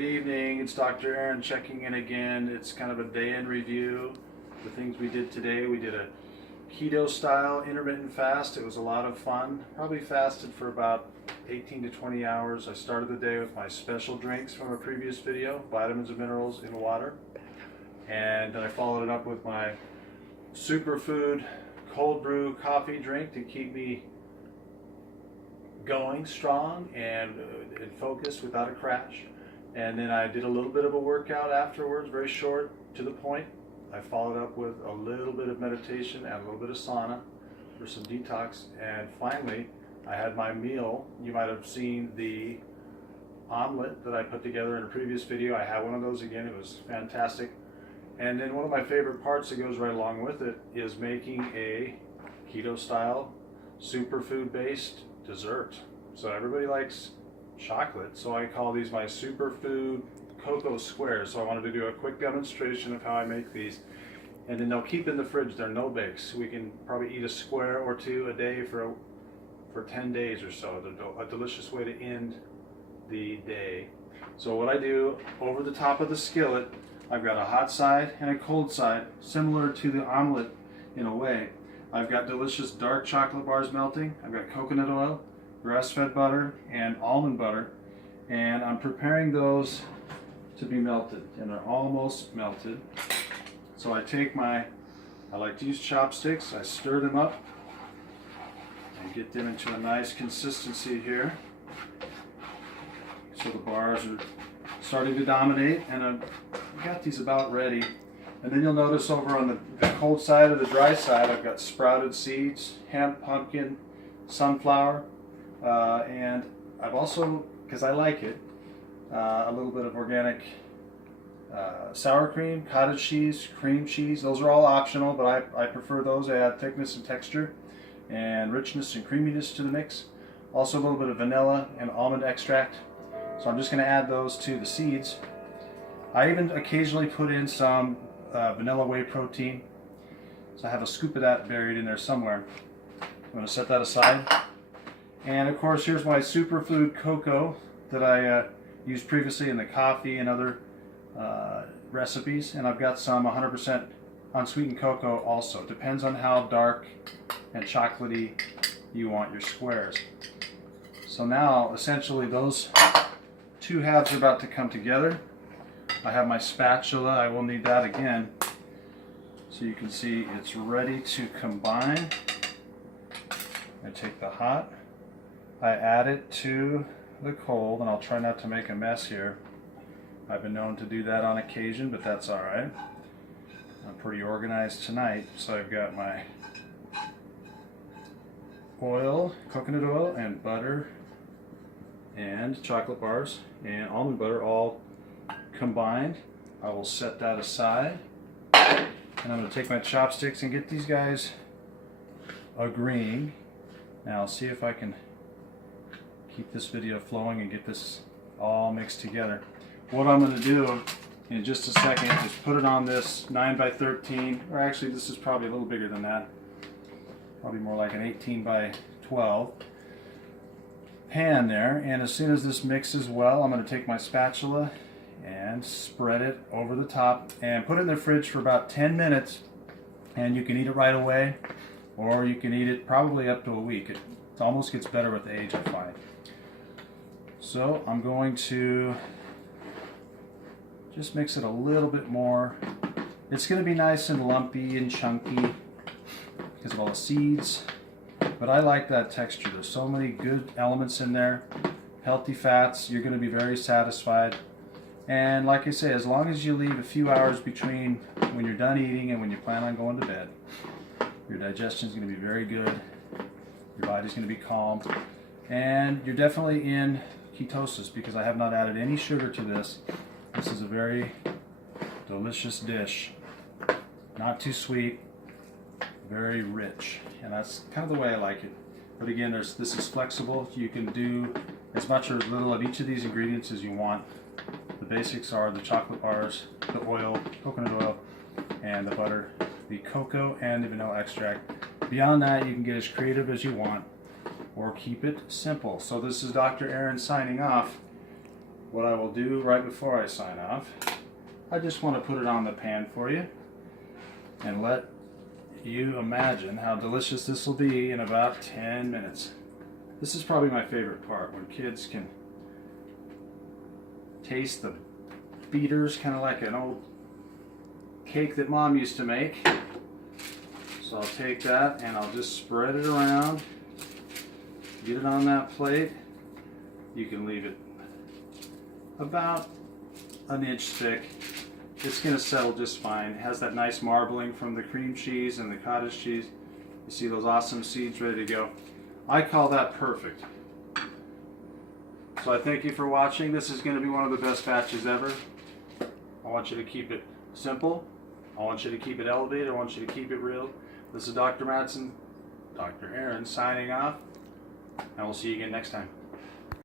Good evening, it's Dr. Aaron checking in again. It's kind of a day in review. The things we did today, we did a keto style intermittent fast. It was a lot of fun. Probably fasted for about 18 to 20 hours. I started the day with my special drinks from a previous video, vitamins and minerals in water. And then I followed it up with my SuperFood cold brew coffee drink to keep me going strong and focused without a crash. And then I did a little bit of a workout afterwards, very short, to the point. I followed up with a little bit of meditation and a little bit of sauna for some detox. And finally, I had my meal. You might have seen the omelet that I put together in a previous video. I had one of those again. It was fantastic. And then one of my favorite parts that goes right along with it is making a keto-style, superfood-based dessert. So everybody likes chocolate, so I call these my superfood cocoa squares. So I wanted to do a quick demonstration of how I make these, and then they'll keep in the fridge. They're no bakes. We can probably eat a square or two a day for 10 days or so. They're a delicious way to end the day. So what I do, over the top of the skillet, I've got a hot side and a cold side, similar to the omelet in a way. I've got delicious dark chocolate bars melting. I've got coconut oil, grass-fed butter, and almond butter, and I'm preparing those to be melted, and they're almost melted. So I take I like to use chopsticks, I stir them up and get them into a nice consistency here. So the bars are starting to dominate, and I've got these about ready. And then you'll notice over on the cold side or the dry side, I've got sprouted seeds, hemp, pumpkin, sunflower, and I've also, because I like it, a little bit of organic sour cream, cottage cheese, cream cheese. Those are all optional, but I prefer those. They add thickness and texture and richness and creaminess to the mix. Also a little bit of vanilla and almond extract. So I'm just going to add those to the seeds. I even occasionally put in some vanilla whey protein. So I have a scoop of that buried in there somewhere. I'm going to set that aside. And of course, here's my superfood cocoa that I used previously in the coffee and other recipes. And I've got some 100% unsweetened cocoa also. It depends on how dark and chocolatey you want your squares. So now, essentially, those two halves are about to come together. I have my spatula. I will need that again. So you can see it's ready to combine. I take the hot, I add it to the cold, and I'll try not to make a mess here. I've been known to do that on occasion, but that's all right. I'm pretty organized tonight, so I've got my oil, coconut oil, and butter, and chocolate bars, and almond butter all combined. I will set that aside, and I'm going to take my chopsticks and get these guys agreeing. Now I'll see if I can keep this video flowing and get this all mixed together. What I'm going to do in just a second is put it on this 9x13, or actually this is probably a little bigger than that, probably more like an 18x12 pan there. And as soon as this mixes well, I'm going to take my spatula and spread it over the top and put it in the fridge for about 10 minutes, and you can eat it right away, or you can eat it probably up to a week. It almost gets better with age, I find. So I'm going to just mix it a little bit more. It's going to be nice and lumpy and chunky because of all the seeds, but I like that texture. There's so many good elements in there, healthy fats. You're going to be very satisfied. And like I say, as long as you leave a few hours between when you're done eating and when you plan on going to bed, your digestion is going to be very good, your body's going to be calm, and you're definitely in ketosis because I have not added any sugar to this. This is a very delicious dish, not too sweet, very rich, and that's kind of the way I like it. But again, this is flexible. You can do as much or as little of each of these ingredients as you want. The basics are the chocolate bars, the oil, coconut oil, and the butter, the cocoa, and the vanilla extract. Beyond that, you can get as creative as you want or keep it simple. So this is Dr. Aaron signing off. what I will do right before I sign off, I just want to put it on the pan for you and let you imagine how delicious this will be in about 10 minutes. This is probably my favorite part, when kids can taste the beaters, kind of like an old cake that Mom used to make. So I'll take that and I'll just spread it around, get it on that plate. You can leave it about an inch thick. It's going to settle just fine. It has that nice marbling from the cream cheese and the cottage cheese. You see those awesome seeds ready to go. I call that perfect. So I thank you for watching. This is going to be one of the best batches ever. I want you to keep it simple. I want you to keep it elevated. I want you to keep it real. This is Dr. Madsen, Dr. Aaron signing off, and we'll see you again next time.